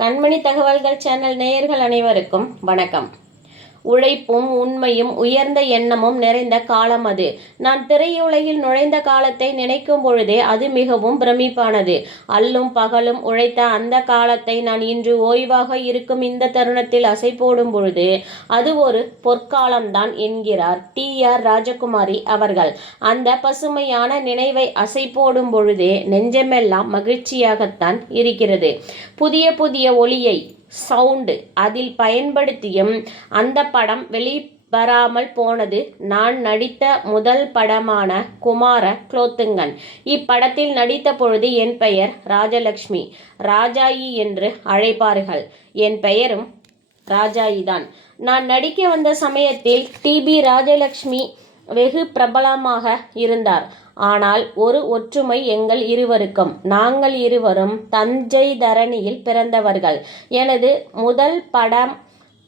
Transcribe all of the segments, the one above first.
கண்மணி தகவல்கள் சேனல் நேயர்கள் அனைவருக்கும் வணக்கம். உழைப்பும் உண்மையும் உயர்ந்த எண்ணமும் நிறைந்த காலம் அது. நான் திரையுலகில் நுழைந்த காலத்தை நினைக்கும் பொழுதே அது மிகவும் பிரமிப்பானது. அல்லும் பகலும் உழைத்த அந்த காலத்தை நான் இன்று ஓய்வாக இருக்கும் இந்த தருணத்தில் அசை போடும் பொழுது அது ஒரு பொற்காலம்தான் என்கிறார் டி.ஆர். ராஜகுமாரி அவர்கள். அந்த பசுமையான நினைவை அசை போடும் பொழுதே நெஞ்சமெல்லாம் மகிழ்ச்சியாகத்தான் இருக்கிறது. புதிய புதிய ஒளியை சவுண்டு அதில் பயன்படுத்தியும் அந்த படம் வெளிவராமல் போனது நான் நடித்த முதல் படமான குமார குலோத்துங்கன். இப்படத்தில் நடித்த பொழுது என் பெயர் ராஜலட்சுமி, ராஜாயி என்று அழைப்பார்கள். என் பெயரும் ராஜாயிதான். நான் நடிக்க வந்த சமயத்தில் டி.பி. ராஜலட்சுமி வெகு பிரபலமாக இருந்தார். ஆனால் ஒரு ஒற்றுமை எங்கள் இருவருக்கும். நாங்கள் இருவரும் தஞ்சை தரணியில் பிறந்தவர்கள். எனது முதல் படம்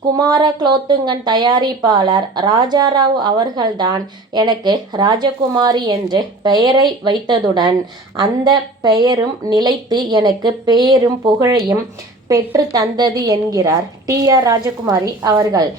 குமார குலோத்துங்கன் தயாரிப்பாளர் ராஜாராவ் அவர்கள்தான் எனக்கு ராஜகுமாரி என்று பெயரை வைத்ததுடன் அந்த பெயரும் நிலைத்து எனக்கு பேரும் புகழையும் பெற்று தந்தது என்கிறார் டி.ஆர். ராஜகுமாரி அவர்கள்.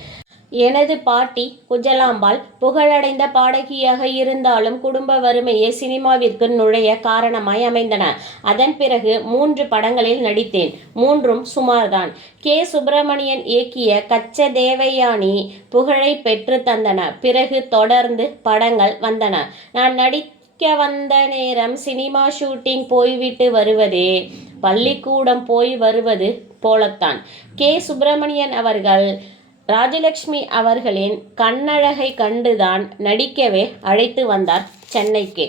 எனது பாட்டி குஜலாம்பாள் புகழடைந்த பாடகியாக இருந்தாலும் குடும்ப வறுமையே சினிமாவிற்கு நுழைய காரணமாய் அமைந்தன. அதன் பிறகு 3 படங்களில் நடித்தேன். 3ம் சுமார்தான். கே. சுப்பிரமணியன் இயக்கிய கச்ச தேவயானி புகழை பெற்று தந்தன. பிறகு தொடர்ந்து படங்கள் வந்தன. நான் நடிக்க வந்த நேரம் சினிமா ஷூட்டிங் போய்விட்டு வருவதே பள்ளிக்கூடம் போய் வருவது போலத்தான். கே. சுப்பிரமணியன் அவர்கள் ராஜலட்சுமி அவர்களின் கண்ணழகை கண்டுதான் நடிக்கவே அழைத்து வந்தார் சென்னைக்கு.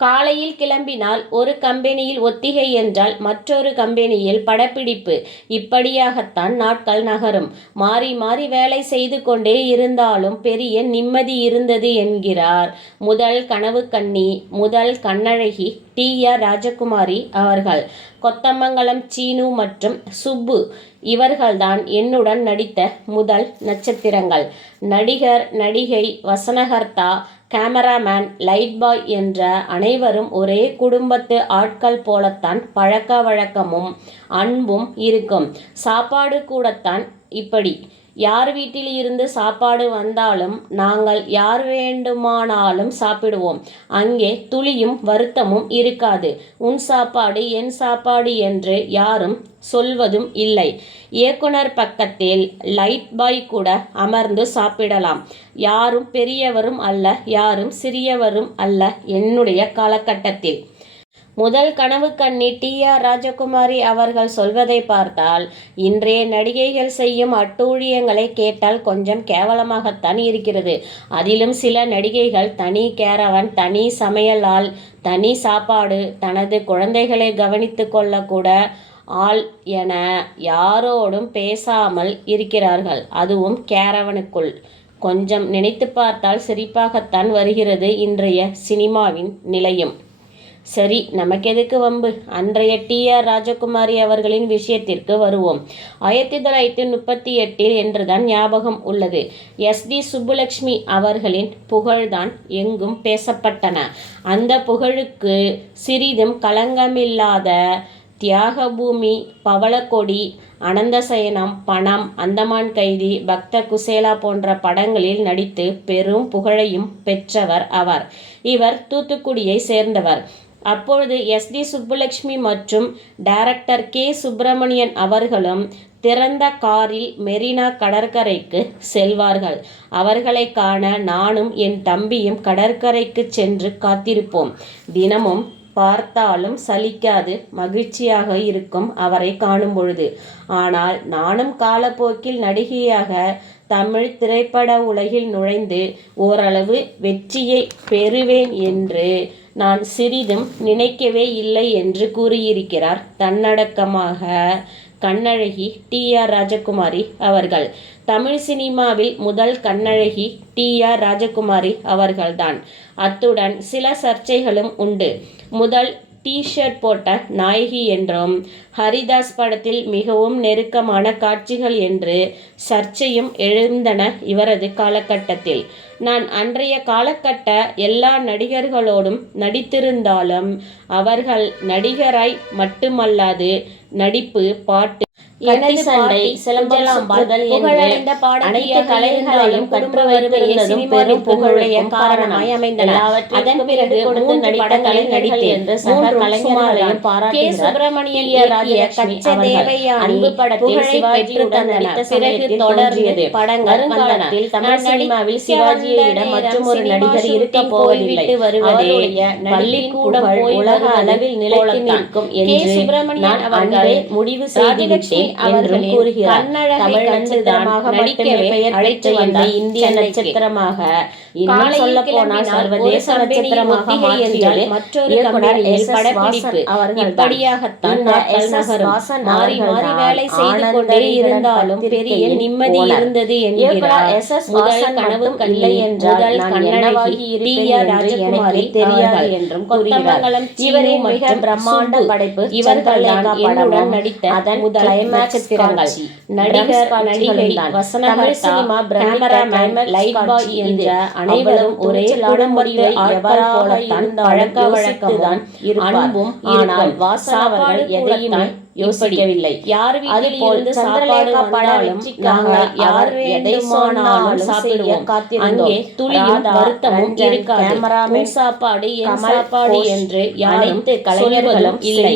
காலையில் கிளம்பினால் ஒரு கம்பெனியில் ஒத்திகை என்றால் மற்றொரு கம்பெனியில் படப்பிடிப்பு. இப்படியாகத்தான் நாட்கள் நகரும். மாறி மாறி வேலை செய்து கொண்டே இருந்தாலும் பெரிய நிம்மதி இருந்தது என்கிறார் முதல் கனவு கன்னி, முதல் கண்ணழகி டி.ஆர். ராஜகுமாரி அவர்கள். கொத்தமங்கலம் சீனு மற்றும் சுப்பு இவர்கள்தான் என்னுடன் நடித்த முதல் நட்சத்திரங்கள். நடிகர், நடிகை, வசனகர்த்தா, கேமராமேன், லைட் பாய் என்ற அனைவரும் ஒரே குடும்பத்து ஆட்கள் போலத்தான் பழக்க வழக்கமும் அன்பும் இருக்கும். சாப்பாடு கூடத்தான் இப்படி. யார் வீட்டில் இருந்து சாப்பாடு வந்தாலும் நாங்கள் யார் வேண்டுமானாலும் சாப்பிடுவோம். அங்கே துளியும் வருத்தமும் இருக்காது. உன் சாப்பாடு என் சாப்பாடு என்று யாரும் சொல்வதும் இல்லை. இயக்குனர் பக்கத்தில் லைட் பாய் கூட அமர்ந்து சாப்பிடலாம். யாரும் பெரியவரும் அல்ல, யாரும் சிறியவரும் அல்ல என்னுடைய காலகட்டத்தில். முதல் கனவு கன்னி டி.ஆர். ராஜகுமாரி அவர்கள் சொல்வதை பார்த்தால் இன்றைய நடிகைகள் செய்யும் அட்டூழியங்களை கேட்டால் கொஞ்சம் கேவலமாகத்தான் இருக்கிறது. அதிலும் சில நடிகைகள் தனி கேரவன், தனி சமையல் ஆள், தனி சாப்பாடு, தனது குழந்தைகளை கவனித்து கொள்ளக்கூட ஆள் என யாரோடும் பேசாமல் இருக்கிறார்கள். அதுவும் கேரவனுக்குள். கொஞ்சம் நினைத்து பார்த்தால் சிரிப்பாகத்தான் வருகிறது இன்றைய சினிமாவின் நிலையும். சரி, நமக்கு எதுக்கு வம்பு. அன்றைய டி.ஆர். ராஜகுமாரி அவர்களின் விஷயத்திற்கு வருவோம். 1938 என்றுதான் ஞாபகம் உள்ளது. எஸ்.டி. சுப்புலட்சுமி அவர்களின் புகழ்தான் எங்கும் பேசப்பட்டன. அந்த புகழுக்கு சிறிதும் களங்கமில்லாத தியாகபூமி, பவளக்கொடி, அனந்தசயனம், பணம், அந்தமான் கைதி, பக்த குசேலா போன்ற படங்களில் நடித்து பெரும் புகழையும் பெற்றவர் அவர். இவர் தூத்துக்குடியை சேர்ந்தவர். அப்பொழுது எஸ்.டி. சுப்புலட்சுமி மற்றும் டைரக்டர் கே. சுப்பிரமணியன் அவர்களும் திறந்த காரில் மெரினா கடற்கரைக்கு செல்வார்கள். அவர்களை காண நானும் என் தம்பியும் கடற்கரைக்கு சென்று காத்திருப்போம். தினமும் பார்த்தாலும் சலிக்காது, மகிழ்ச்சியாக இருக்கும் அவரை காணும் பொழுது. ஆனால் நானும் காலப்போக்கில் நடிகையாக தமிழ் திரைப்பட உலகில் நுழைந்து ஓரளவு வெற்றியை பெறுவேன் என்று நான் சிறிதும் நினைக்கவே இல்லை என்று கூறியிருக்கிறார் தன்னடக்கமாக கண்ணழகி டி.ஆர். ராஜகுமாரி அவர்கள். தமிழ் சினிமாவில் முதல் கண்ணழகி டி.ஆர். ராஜகுமாரி அவர்கள்தான். அத்துடன் சில சர்ச்சைகளும் உண்டு. முதல் டி-ஷர்ட் போட்ட நாயகி என்றும், ஹரிதாஸ் படத்தில் மிகவும் நெருக்கமான காட்சிகள் என்று சர்ச்சையும் எழுந்தன இவரது காலகட்டத்தில். நான் அன்றைய காலகட்ட எல்லா நடிகர்களோடும் நடித்திருந்தாலும் அவர்கள் நடிகராய் மட்டுமல்லாது நடிப்பு, பாட்டு, கத்தி சண்டை, சிலம்பலாம்பால் புகழடைந்த அனைத்து கலைகளையும் கற்று வைத்திருந்ததும் பெரும் புகழுடைய காரணமாய் அமைந்தன. அதன் பிறகு கொடுத்து நடித்த கலைஞர்கள் என்று சக கலைஞர்களையும் பாராட்டுகிறார். சுப்பிரமணியன் இயக்கிய கச்ச தேவயானி அன்பு படத்தில் சிவாஜியுடன் நடித்த பிறகு தொடர்ந்து படங்கள் வந்தன. தமிழ் சினிமாவில் சிவாஜியை விட மற்றொரு நடிகர் இருக்க போவதில்லை. அவருடைய பள்ளிக்கூடம் உலக அளவில் நிலைத்து நிற்கும் என்று நான் அன்றே முடிவு செய்துவிட்டேன் என்றும் கூறுகிறார். தமிழ் நட்சத்திரமாக மட்டுமே பெயர் பெற்று வந்த இந்திய நட்சத்திரமாக, இன்னும் சொல்ல போனால் சர்வதேச நட்சத்திரமாக மாற்றியது மற்றொரு கம்பெனியில் படப்பிடிப்பு. இப்படியாகத்தான் நாட்கள் நகரும். மாறி மாறி வேலை செய்து கொண்டே இருந்தாலும் பெரிய நிம்மதி இருந்தது என்கிறார். முதல் கனவு இல்லை என்றால் நான் என்னவாகி இருப்பேன் என்று எனக்கு தெரியாது என்றும் கூறுகிறார். இவரின் மிக பிரம்மாண்ட படைப்பு இவர்கள்தான் என்னுடன் நடித்த அதன் முதல் நட்சத்திரங்கள். நடிகர், நடிகை, வசனகர்த்தா, கேமராமேன், லைட் பாய் என்ற அனைவரும் ஒரே குடும்பத்து ஆட்கள் போலத்தான் பழக்க வழக்கம்தான் அன்பும். ஆனால் வாசன் அவர்கள் எதையுமே யோசிக்கவில்லை. யார் வீட்டில் இருந்து சாப்பாடு வந்தாலும் நாங்கள் யார் எதைமானாலும் சாப்பிடுவோம். அங்கே துளியும் வருத்தமும் இருக்காது. சாப்பாடு என் சாப்பாடு என்று அனைத்து கலைஞர்களும் இல்லை.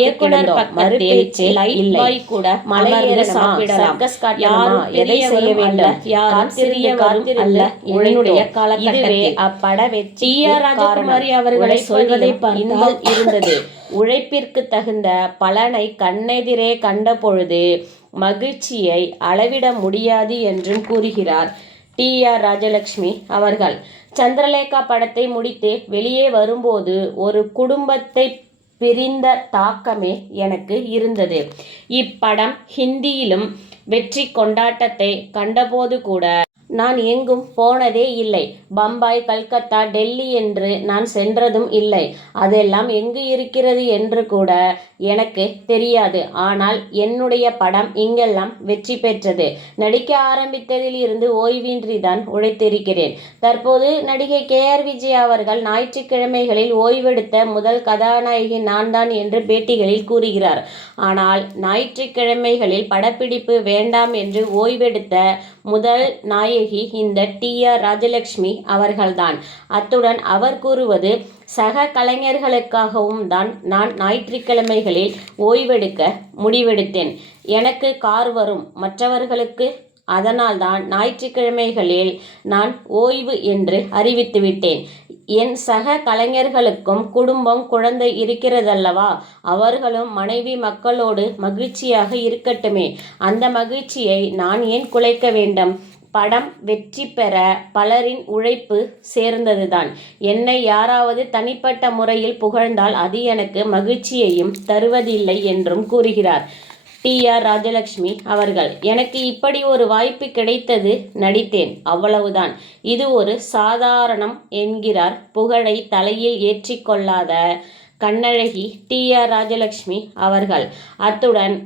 இயக்குனர் பக்கத்தில் லைட் பாய் கூட மலையேற சாப்பிடலாம். யாரும் எதை செய்ய வேண்டும், யாரும் சிறியவரும் அல்ல. என்னுடைய காலகட்டத்தில் அப்பட வெற்றி ராஜகுமாரி அவர்களை சொல்வதை பார்த்தால் இருந்தது. உழைப்பிற்கு தகுந்த பலனை கண்ணெதிரே கண்ட பொழுது மகிழ்ச்சியை அளவிட முடியாது என்றும் கூறுகிறார் டி.ஆர். ராஜலட்சுமி அவர்கள். சந்திரலேகா படத்தை முடித்து வெளியே வரும்போது ஒரு குடும்பத்தை பிரிந்த தாக்கமே எனக்கு இருந்தது. இப்படம் ஹிந்தியிலும் வெற்றி கொண்டாட்டத்தை கண்டபோது கூட நான் எங்கும் போனதே இல்லை. பம்பாய், கல்கத்தா, டெல்லி என்று நான் சென்றதும் இல்லை. அதெல்லாம் எங்கு இருக்கிறது என்று கூட எனக்கு தெரியாது. ஆனால் என்னுடைய படம் இங்கெல்லாம் வெற்றி பெற்றது. நடிக்க ஆரம்பித்ததில் இருந்து ஓய்வின்றி தான் உழைத்திருக்கிறேன். தற்போது நடிகை கே.ஆர். விஜயா அவர்கள் ஞாயிற்றுக்கிழமைகளில் ஓய்வெடுத்த முதல் கதாநாயகி நான் தான் என்று பேட்டிகளில் கூறுகிறார். ஆனால் ஞாயிற்றுக்கிழமைகளில் படப்பிடிப்பு வேண்டாம் என்று ஓய்வெடுத்த முதல் நாயகி இந்த டி.ஆர். ராஜலட்சுமி அவர்கள்தான். அத்துடன் அவர் கூறுவது, சக கலைஞர்களுக்காகவும் தான் நான் ஞாயிற்றுக்கிழமைகளில் ஓய்வெடுக்க முடிவெடுத்தேன். எனக்கு கார் வரும், மற்றவர்களுக்கு. அதனால்தான் ஞாயிற்றுக்கிழமைகளில் நான் ஓய்வு என்று அறிவித்துவிட்டேன். என் சக கலைஞர்களுக்கும் குடும்பம், குழந்தை இருக்கிறதல்லவா, அவர்களும் மனைவி மக்களோடு மகிழ்ச்சியாக இருக்கட்டுமே. அந்த மகிழ்ச்சியை நான் ஏன் குலைக்க வேண்டும்? படம் வெற்றி பெற பலரின் உழைப்பு சேர்ந்ததுதான். என்னை யாராவது தனிப்பட்ட முறையில் புகழ்ந்தால் அது எனக்கு மகிழ்ச்சியையும் தருவதில்லை என்றும் கூறுகிறார் டி.ஆர். ராஜலட்சுமி அவர்கள். எனக்கு இப்படி ஒரு வாய்ப்பு கிடைத்தது, நடித்தேன், அவ்வளவுதான். இது ஒரு சாதாரணம் என்கிறார் புகழை தலையில் ஏற்றிக்கொள்ளாத கண்ணழகி டி.ஆர். ராஜலட்சுமி அவர்கள். அத்துடன்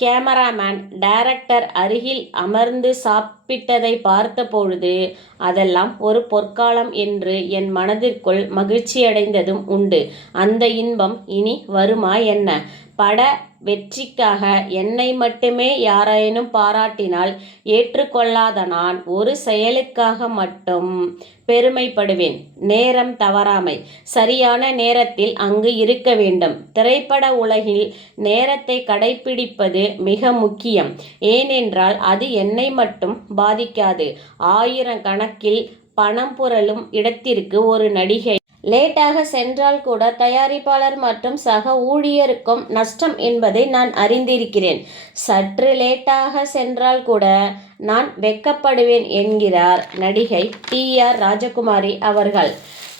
கேமராமேன், டைரக்டர் அருகில் அமர்ந்து சாப்பிட்டதை பார்த்த பொழுது அதெல்லாம் ஒரு பொற்காலம் என்று என் மனதிற்குள் மகிழ்ச்சியடைந்ததும் உண்டு. அந்த இன்பம் இனி வருமா என்ன? பட வெற்றிக்காக என்னை மட்டுமே யாரேனும் பாராட்டினால் ஏற்றுக்கொள்ளாத நான் ஒரு செயலுக்காக மட்டும் பெருமைப்படுவேன். நேரம் தவறாமை. சரியான நேரத்தில் அங்கு இருக்க வேண்டும். திரைப்பட உலகில் நேரத்தை கடைபிடிப்பது மிக முக்கியம். ஏனென்றால் அது என்னை மட்டும் பாதிக்காது. ஆயிரக்கணக்கில் பணம் புரளும் இடத்திற்கு ஒரு நடிகை லேட்டாக சென்றால் கூட தயாரிப்பாளர் மற்றும் சக ஊழியருக்கும் நஷ்டம் என்பதை நான் அறிந்திருக்கிறேன். சற்று லேட்டாக சென்றால் கூட நான் வெட்கப்படுவேன் என்கிறார் நடிகை டி.ஆர். ராஜகுமாரி அவர்கள்.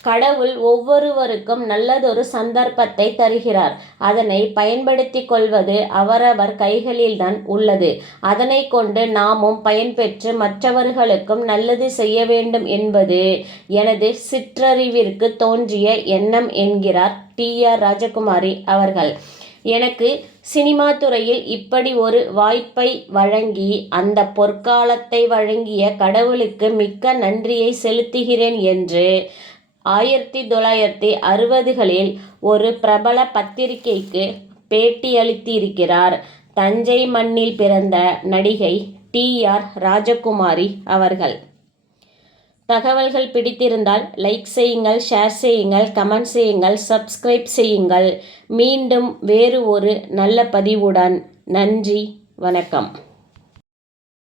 கடவுள் ஒவ்வொருவருக்கும் நல்லதொரு சந்தர்ப்பத்தை தருகிறார். அதனை பயன்படுத்தி கொள்வது அவரவர் கைகளில்தான் உள்ளது. அதனை கொண்டு நாமும் பயன்பெற்று மற்றவர்களுக்கும் நல்லது செய்ய வேண்டும் என்பது எனது சிற்றறிவிற்கு தோன்றிய எண்ணம் என்கிறார் டி.ஆர். ராஜகுமாரி அவர்கள். எனக்கு சினிமா துறையில் இப்படி ஒரு வாய்ப்பை வழங்கி அந்த பொற்காலத்தை வழங்கிய கடவுளுக்கு மிக்க நன்றியை செலுத்துகிறேன் என்று 1960களில் ஒரு பிரபல பத்திரிகைக்கு பேட்டியளித்திருக்கிறார் தஞ்சை மண்ணில் பிறந்த நடிகை TR ராஜகுமாரி அவர்கள். தகவல்கள் பிடித்திருந்தால் லைக் செய்யுங்கள், ஷேர் செய்யுங்கள், கமெண்ட் செய்யுங்கள், சப்ஸ்கிரைப் செய்யுங்கள். மீண்டும் வேறு ஒரு நல்ல பதிவுடன். நன்றி, வணக்கம்.